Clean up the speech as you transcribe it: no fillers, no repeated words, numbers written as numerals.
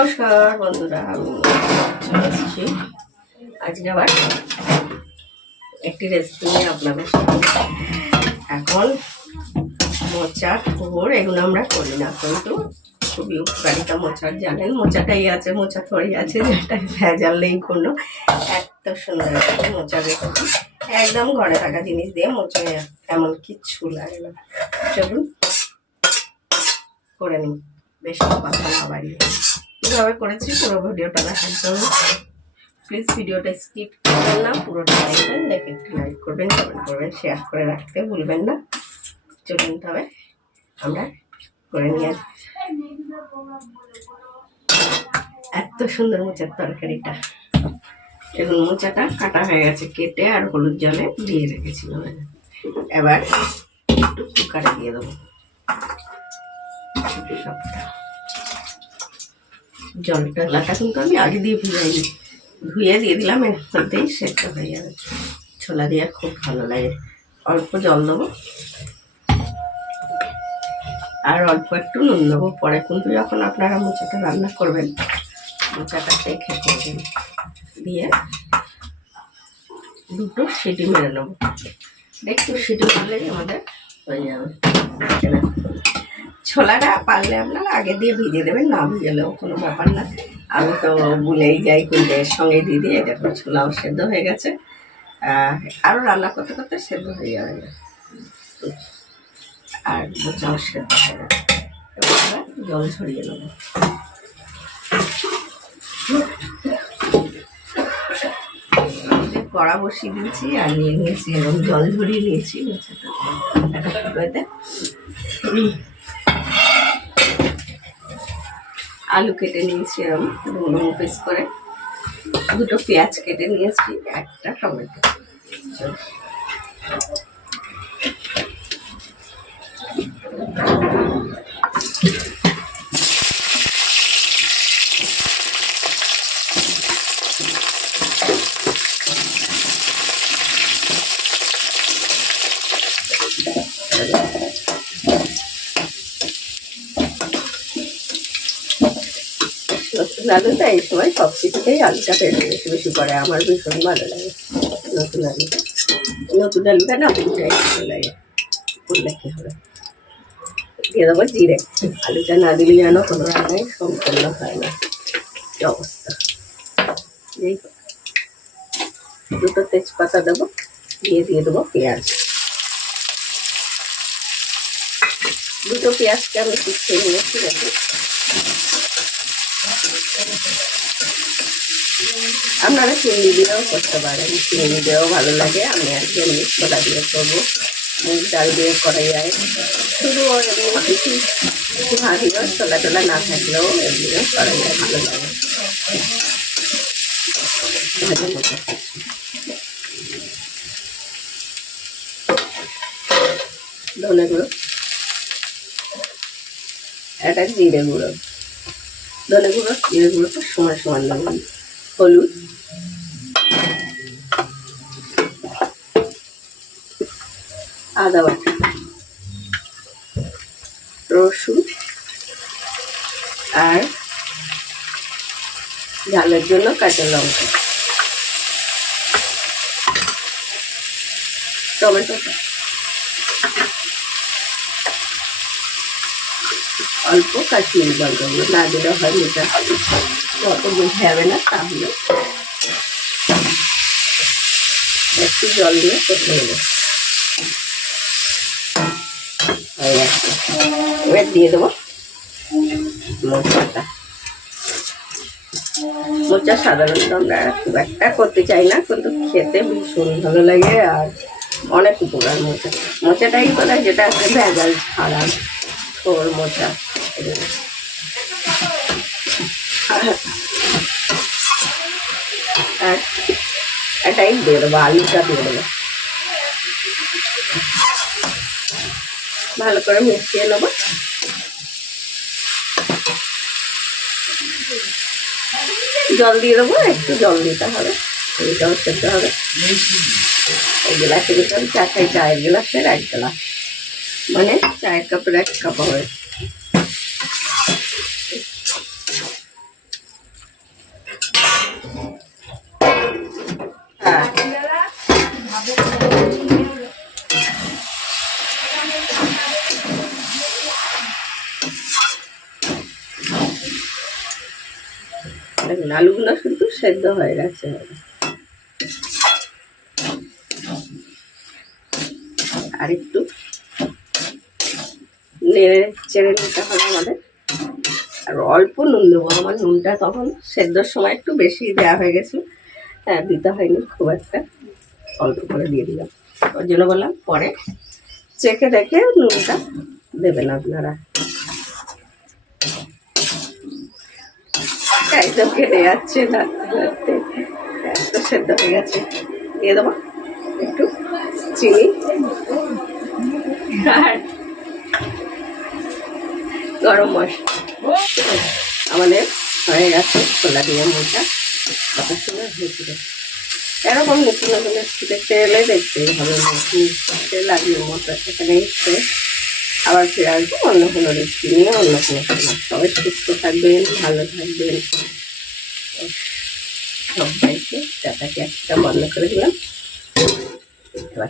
নমস্কার বন্ধুরা, আমি চলে এসেছি আজকে আবার একটি রেসিপি নিয়ে আপনাদের সামনে। এখন মোচা থোর এগুলো আমরা করি না, কিন্তু খুবই উপকারিতা মোচার। জানেন মোচাটাই আছে, মোচা থোড়ই আছে, যেটাই ভেজাল নেই কোনো। এত সুন্দর একটা মোচার রেসিপি, একদম ঘরে থাকা জিনিস দিয়ে মোচা এমন কিচ্ছু লাগে না। চলুন করে নিই, বেশি কথা না বাড়িয়ে। কীভাবে করেছি পুরো ভিডিওটা দেখার জন্য প্লিজ ভিডিওটা স্কিপ করবেন না, পুরোটা দেখবেন। দেখে একটু লাইক করবেন, কমেন্ট করবেন, শেয়ার করে রাখতে ভুলবেন না। চলুন তবে আমরা করে নিয়ে এত সুন্দর মোচার তরকারিটা। এবং মোচাটা কাটা হয়ে গেছে, কেটে আর হলুদ জলে দিয়ে রেখেছিলাম। এবার একটু কুকারে দিয়ে দেবো সবটা। জলটা কিন্তু আমি আগে দিয়ে ভিজাইনি, ধুয়ে দিয়ে দিলাম, এর মধ্যেই সেদ্ধ হয়ে যাবে। ছোলা দিয়ে খুব ভালো লাগে। অল্প জল দেবো আর অল্প একটু নুন দেবো। পরে কিন্তু যখন আপনারা মোচাটা রান্না করবেন, মোচাটা দেখে করবেন। দিয়ে দুটো সিটি মেরে নেবো, একটু সিটি মারলেই আমাদের হয়ে যাবে। ছোলাটা পারলে আপনারা আগে দিয়ে ভিজিয়ে দেবেন, না ভিজালেও কোনো ব্যাপার না। আমি তো ভুলেই যাই, কিন্তু এর সঙ্গে দিয়ে দিয়ে দেখো ছোলাও সেদ্ধ হয়ে গেছে। আরও রান্না করতে করতে সেদ্ধ হয়ে যাবে, আর মোচাও সেদ্ধ হয়ে গেছে। এবার আমরা জল ছড়িয়ে নেব। কড়া বসিয়ে দিয়েছি আর নিয়ে নিয়েছি এবং জল ঝরিয়ে নিয়েছি মোচাটা। আলু কেটে নিয়েছি এরকম ডুমো পিস করে, দুটো পেঁয়াজ কেটে নিয়েছি, একটা টমেটো। নতুন আলুটা এই সময় সব কিছুতেই আলুটা পেটে বেশি বেশি করে, আমার ভীষণ ভালো লাগে নতুন আলুটা। নতুন আলুটা না পুরোটাই ভালো লাগে। পুরলে কী হবে, দিয়ে দেবো জিরে। আলুটা না দিলে যেন কোনো রান্নায় সম্পূর্ণ হয় না, কি অবস্থা। এই দুটো তেজপাতা দেবো, দিয়ে দেবো পেঁয়াজ। দুটো পেঁয়াজকে আমি কুচিয়ে নিয়েছি। দেখুন আপনারা চিংড়ি দিয়েও করতে পারেন, চিংড়ি দিয়েও ভালো লাগে। আমি আজকে এমনি ছোলা দিয়ে করবো, মুগ ডাল দিয়ে করা যায়। শুধু এমনি কিছু ভাজিও ছোলা টোলা না থাকলেও এমনিও করা যায়, ভালো লাগে। ধনে গুঁড়ো, একটা জিরে গুঁড়ো, ধনে গুঁড়ো জিরে গুঁড়োটা সমান সমান দেবেন। হলুদ, আদা বাটা, রসুন, আর ঝালের জন্য কাঁচা লঙ্কা, টমেটোটা অল্প কাশ্মীরি লঙ্কা গুঁড়ো, না দিলে হয় এটা অত বোঝা যাবে না। তাহলে একটু জল দিয়ে কষে নেব। এবার দিয়ে দেবো মোচাটা। মোচা সাধারণত আমরা খুব একটা করতে চাই না, কিন্তু খেতে ভীষণ ভালো লাগে আর অনেক উপকার। মোচাটাই বলে যেটা আছে ভেজাল ছাড়া থোর মোচা। আর এটাই দিয়ে দেবো, আলুটা দিয়ে দেবো, ভালো করে মিশিয়ে নেবো। জল দিয়ে দেবো, একটু জল দিতে হবে, জল খেতে হবে। এই গ্লাসে দিতে হবে চায়ের গ্লাসের 1 গ্লাস, মানে চায়ের কাপের 1 কাপ হবে। দেখুন আলুগুলো কিন্তু সেদ্ধ হয়ে গেছে। আর একটু নেড়ে চেড়ে নিতে হবে আমাদের। আর অল্প নুন দেবো, আমার নুনটা তখন সেদ্ধর সময় একটু বেশি দেওয়া হয়ে গেছে, হ্যাঁ দিতে হয়নি খুব একটা, অল্প করে দিয়ে দিলাম। ওর জন্য বললাম পরে চেখে দেখে নুনটা দেবেন আপনারা। একদম কেটে যাচ্ছে না, এত সেদ্ধ হয়ে গেছে। দিয়ে দেবো একটু চিনি আর গরম মশলা। আমাদের হয়ে গেছে ছোলা দিয়ে মোটা, কত সুন্দর হয়েছিল। এরকম নতুন নতুন রেসিপি তেলে দেখতে হবে, তেল লাগিয়ে মতো এখানে এসে আবার ফিরে আসবো অন্য কোনো রেসিপি নিয়ে, অন্য কোনো সময়। সবাই সুস্থ থাকবেন, ভালো থাকবেন সবাইকে। চাটাকে একটা বন্ধ করে দিলাম। এবার